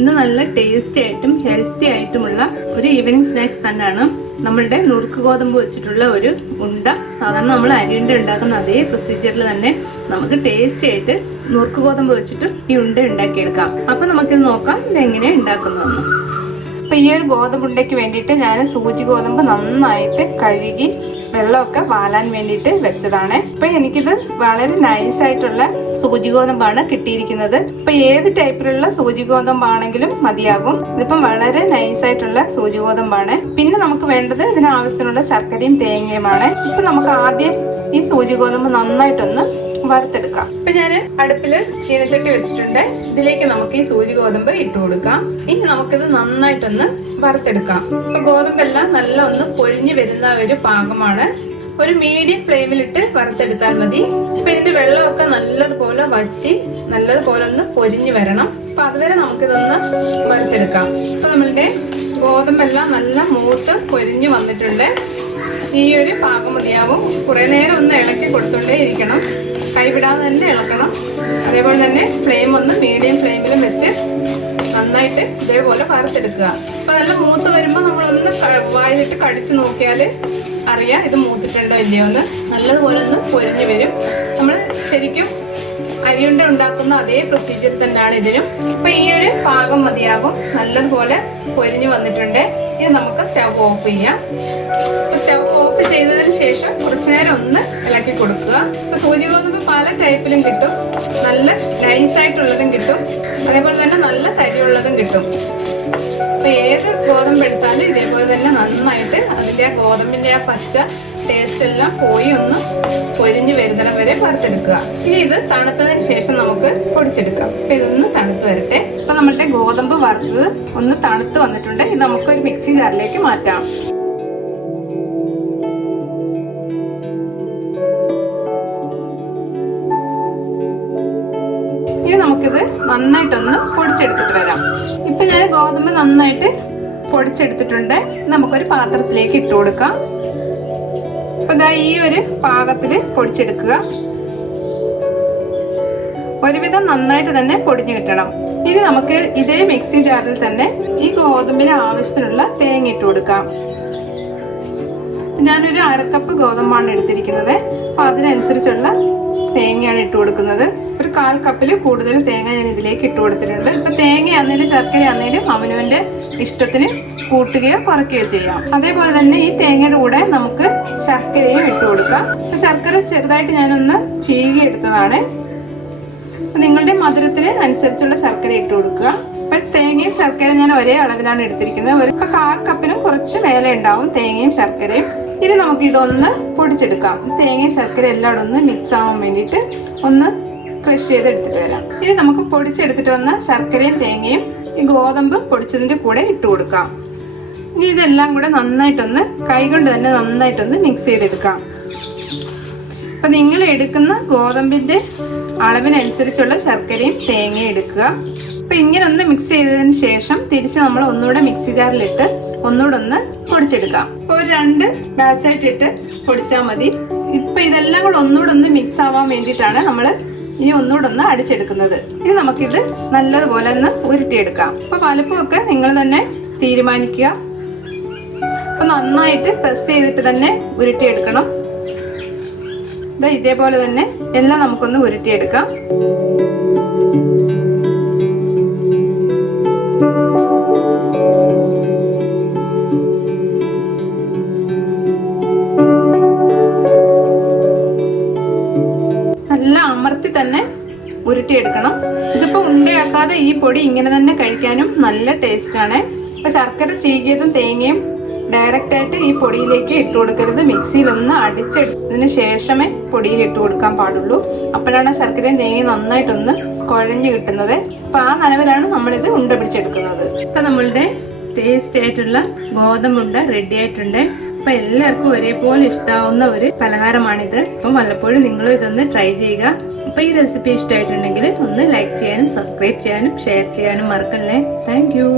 ഇന്ന് നല്ല ടേസ്റ്റി ആയിട്ടും ഹെൽത്തി ആയിട്ടുമുള്ള ഒരു ഈവനിങ് സ്നാക്സ് തന്നെയാണ് നമ്മളുടെ നുറുക്ക് ഗോതമ്പ് വെച്ചിട്ടുള്ള ഒരു ഉണ്ട. സാധാരണ നമ്മൾ അരിയുണ്ട ഉണ്ടാക്കുന്ന അതേ പ്രൊസീജിയറിൽ തന്നെ നമുക്ക് ടേസ്റ്റി ആയിട്ട് നുറുക്ക് ഗോതമ്പ് വെച്ചിട്ട് ഈ ഉണ്ട ഉണ്ടാക്കിയെടുക്കാം. അപ്പൊ നമുക്കിത് നോക്കാം ഇതെങ്ങനെ ഉണ്ടാക്കുന്നതെന്ന്. അപ്പൊ ഈ ഒരു ഗോതമ്പുണ്ടയ്ക്ക് വേണ്ടിയിട്ട് ഞാൻ സൂചി ഗോതമ്പ് നന്നായിട്ട് കഴുകി വെള്ളമൊക്കെ വാലാൻ വേണ്ടിയിട്ട് വെച്ചതാണ്. അപ്പൊ എനിക്കിത് വളരെ നൈസായിട്ടുള്ള സൂചി ഗോതമ്പാണ് കിട്ടിയിരിക്കുന്നത്. അപ്പൊ ഏത് ടൈപ്പിലുള്ള സൂചി ഗോതമ്പാണെങ്കിലും മതിയാകും. ഇതിപ്പം വളരെ നൈസായിട്ടുള്ള സൂചി ഗോതമ്പാണ്. പിന്നെ നമുക്ക് വേണ്ടത് ഇതിന് ആവശ്യത്തിനുള്ള ശർക്കരയും തേങ്ങയുമാണ്. ഇപ്പൊ നമുക്ക് ആദ്യം ഈ സൂചി ഗോതമ്പ് നന്നായിട്ടൊന്ന് വറുത്തെടുക്കാം. ഇപ്പൊ ഞാൻ അടുപ്പില് ചീനച്ചട്ടി വെച്ചിട്ടുണ്ട്. ഇതിലേക്ക് നമുക്ക് ഈ സൂചി ഗോതമ്പ് ഇട്ട് കൊടുക്കാം. ഇനി നമുക്കിത് നന്നായിട്ടൊന്ന് വറുത്തെടുക്കാം. ഇപ്പൊ ഗോതമ്പെല്ലാം നല്ല ഒന്ന് പൊരിഞ്ഞു വരുന്ന ഒരു പാകമാണ്. ഒരു മീഡിയം ഫ്ലെയിമിലിട്ട് വറുത്തെടുത്താൽ മതി. ഇപ്പൊ ഇതിന്റെ വെള്ളമൊക്കെ നല്ലതുപോലെ വറ്റി നല്ലതുപോലെ ഒന്ന് പൊരിഞ്ഞു വരണം. അപ്പൊ അതുവരെ നമുക്കിതൊന്ന് വറുത്തെടുക്കാം. ഇപ്പൊ നമ്മളുടെ ഗോതമ്പെല്ലാം നല്ല മൂത്ത് പൊരിഞ്ഞു വന്നിട്ടുണ്ട്. ഈ ഒരു പാകം മതിയാവും. കുറെ നേരം ഒന്ന് ഇളക്കി കൊടുത്തോണ്ടേ ഇരിക്കണം. കൈവിടാതെ തന്നെ ഇളക്കണം. അതേപോലെ തന്നെ ഫ്ലെയിം ഒന്ന് മീഡിയം ഫ്ലെയിമിലും വെച്ച് നന്നായിട്ട് ഇതേപോലെ വറുത്തെടുക്കുക. അപ്പൊ നല്ല മൂത്ത് വരുമ്പോൾ നമ്മളൊന്ന് വായിലിട്ട് കടിച്ചു നോക്കിയാൽ അറിയാം ഇത് മൂത്തിട്ടുണ്ടോ ഇല്ലയോ എന്ന്. നല്ലതുപോലെ ഒന്ന് പൊരിഞ്ഞു വരും. നമ്മൾ ശരിക്കും അരിയുണ്ട ഉണ്ടാക്കുന്ന അതേ പ്രൊസീജിയർ തന്നെയാണ് ഇതിനും. അപ്പൊ ഈ ഒരു പാകം മതിയാകും. നല്ലതുപോലെ പൊരിഞ്ഞു വന്നിട്ടുണ്ട്. ഇത് നമുക്ക് സ്റ്റവ് ഓഫ് ചെയ്യാം. സ്റ്റവ് ഓഫ് ചെയ്തതിന് ശേഷം കുറച്ചു നേരം ഒന്ന് ഇളക്കി കൊടുക്കുക. ഇപ്പൊ സൂചി ഗോതമ്പ് പല ടൈപ്പിലും കിട്ടും. നല്ല നൈസായിട്ടുള്ളതും കിട്ടും, അതേപോലെ തന്നെ നല്ല തരിയുള്ളതും കിട്ടും. അപ്പൊ ഏത് ഗോതമ്പ് എടുത്താലും ഇതേപോലെ തന്നെ നന്നായിട്ട് അതിന്റെ ആ ഗോതമ്പിന്റെ ആ പച്ച ടേസ്റ്റ് എല്ലാം പോയി ഒന്ന് പൊരിഞ്ഞു വരുന്നിടം വരെ വറുത്തെടുക്കുക. ഇനി ഇത് തണുത്തതിന് ശേഷം നമുക്ക് പൊടിച്ചെടുക്കാം. അപ്പൊ ഇതൊന്ന് തണുത്ത് വരട്ടെ. അപ്പൊ നമ്മളുടെ ഗോതമ്പ് വറുത്തത് ഒന്ന് തണുത്ത് വന്നിട്ടുണ്ട്. ഇത് നമുക്കൊരു മിക്സി ജാറിലേക്ക് മാറ്റാം. ഇനി നമുക്കിത് നന്നായിട്ടൊന്ന് പൊടിച്ചെടുത്തിട്ട് വരാം. ഇപ്പൊ ഞാൻ ഗോതമ്പ് നന്നായിട്ട് പൊടിച്ചെടുത്തിട്ടുണ്ട്. നമുക്കൊരു പാത്രത്തിലേക്ക് ഇട്ട് കൊടുക്കാം. അപ്പൊ ഇതാ ഈ ഒരു പാകത്തില് പൊടിച്ചെടുക്കുക. ഒരുവിധം നന്നായിട്ട് തന്നെ പൊടിഞ്ഞു കിട്ടണം. ഇനി നമുക്ക് ഇതേ മിക്സി ജാറിൽ തന്നെ ഈ ഗോതമ്പിന് ആവശ്യത്തിനുള്ള തേങ്ങ ഇട്ട് കൊടുക്കാം. ഞാനൊരു 1/2 കപ്പ് ഗോതമ്പാണ് എടുത്തിരിക്കുന്നത്. അപ്പൊ അതിനനുസരിച്ചുള്ള തേങ്ങയാണ് ഇട്ട് കൊടുക്കുന്നത്. ഒരു 1/4 കപ്പിൽ കൂടുതൽ തേങ്ങ ഞാൻ ഇതിലേക്ക് ഇട്ട് കൊടുത്തിട്ടുണ്ട്. ഇപ്പൊ തേങ്ങ ആണെങ്കിലും ശർക്കര ആണെങ്കിലും അവനവന്റെ ഇഷ്ടത്തിന് കൂട്ടുകയോ കുറയ്ക്കുകയോ ചെയ്യാം. അതേപോലെ തന്നെ ഈ തേങ്ങയുടെ കൂടെ നമുക്ക് ശർക്കരയും ഇട്ട് കൊടുക്കാം. ശർക്കര ചെറുതായിട്ട് ഞാനൊന്ന് ചീകി എടുത്തതാണ്. നിങ്ങളുടെ മധുരത്തിന് അനുസരിച്ചുള്ള ശർക്കര ഇട്ട് കൊടുക്കുക. അപ്പൊ തേങ്ങയും ശർക്കര ഞാൻ ഒരേ അളവിലാണ് എടുത്തിരിക്കുന്നത്. ഇപ്പൊ 1/4 കപ്പിനും കുറച്ച് മേലെ ഉണ്ടാവും തേങ്ങയും ശർക്കരയും. ഇനി നമുക്ക് ഇതൊന്ന് പൊടിച്ചെടുക്കാം. തേങ്ങയും ശർക്കര എല്ലാവരും ഒന്ന് മിക്സ് ആവാൻ വേണ്ടിയിട്ട് ഒന്ന് ക്രഷ് ചെയ്ത് എടുത്തിട്ട് വരാം. ഇനി നമുക്ക് പൊടിച്ചെടുത്തിട്ട് വന്ന ശർക്കരയും തേങ്ങയും ഈ ഗോതമ്പ് പൊടിച്ചതിന്റെ കൂടെ ഇട്ട് കൊടുക്കാം. ഇനി ഇതെല്ലാം കൂടെ നന്നായിട്ടൊന്ന് കൈകൊണ്ട് തന്നെ നന്നായിട്ടൊന്ന് മിക്സ് ചെയ്തെടുക്കാം. അപ്പൊ നിങ്ങൾ എടുക്കുന്ന ഗോതമ്പിന്റെ അളവിനനുസരിച്ചുള്ള ശർക്കരയും തേങ്ങയും എടുക്കുക. അപ്പൊ ഇങ്ങനെ ഒന്ന് മിക്സ് ചെയ്തതിന് ശേഷം തിരിച്ച് നമ്മൾ ഒന്നുകൂടെ മിക്സി ജാറിലിട്ട് ഒന്നുകൂടെ ഒന്ന് പൊടിച്ചെടുക്കാം. അപ്പൊ ഒരു 2 ബാച്ചായിട്ടിട്ട് പൊടിച്ചാൽ മതി. ഇപ്പൊ ഇതെല്ലാം കൂടെ ഒന്നുകൂടെ ഒന്ന് മിക്സ് ആവാൻ വേണ്ടിയിട്ടാണ് നമ്മൾ ഇനി ഒന്നുകൂടെ ഒന്ന് അടിച്ചെടുക്കുന്നത്. ഇനി നമുക്കിത് നല്ലതുപോലെ ഒന്ന് ഉരുട്ടിയെടുക്കാം. അപ്പൊ വലുപ്പമൊക്കെ നിങ്ങൾ തന്നെ തീരുമാനിക്കുക. അപ്പൊ നന്നായിട്ട് പ്രസ് ചെയ്തിട്ട് തന്നെ ഉരുട്ടിയെടുക്കണം. ഇതേപോലെ തന്നെ എല്ലാം നമുക്കൊന്ന് ഉരുട്ടിയെടുക്കാം. നല്ല അമർത്തി തന്നെ ഉരുട്ടിയെടുക്കണം. ഇതിപ്പോ ഉണ്ടയാക്കാതെ ഈ പൊടി ഇങ്ങനെ തന്നെ കഴിക്കാനും നല്ല ടേസ്റ്റ് ആണ്. ഇപ്പൊ ശർക്കര ചീകിയതും തേങ്ങയും ഡയറക്റ്റ് ആയിട്ട് ഈ പൊടിയിലേക്ക് ഇട്ട് കൊടുക്കരുത്. മിക്സിയിൽ ഒന്ന് അടിച്ചെടുത്തതിന് ശേഷമേ പൊടിയിൽ ഇട്ട് കൊടുക്കാൻ പാടുള്ളൂ. അപ്പോഴാണ് ശർക്കരയും തേങ്ങയും നന്നായിട്ടൊന്ന് കുഴഞ്ഞു കിട്ടുന്നത്. അപ്പൊ ആ നനവിലാണ് നമ്മളിത് ഉണ്ട പിടിച്ചെടുക്കുന്നത്. ഇപ്പൊ നമ്മളുടെ ടേസ്റ്റ് ആയിട്ടുള്ള ഗോതമ്പുണ്ട റെഡി ആയിട്ടുണ്ട്. അപ്പൊ എല്ലാവർക്കും ഒരേപോലെ ഇഷ്ടാവുന്ന ഒരു പലഹാരമാണിത്. അപ്പം വല്ലപ്പോഴും നിങ്ങളും ഇതൊന്ന് ട്രൈ ചെയ്യുക. അപ്പൊ ഈ റെസിപ്പി ഇഷ്ടമായിട്ടുണ്ടെങ്കിൽ ഒന്ന് ലൈക്ക് ചെയ്യാനും സബ്സ്ക്രൈബ് ചെയ്യാനും ഷെയർ ചെയ്യാനും മറക്കല്ലേ. Thank you.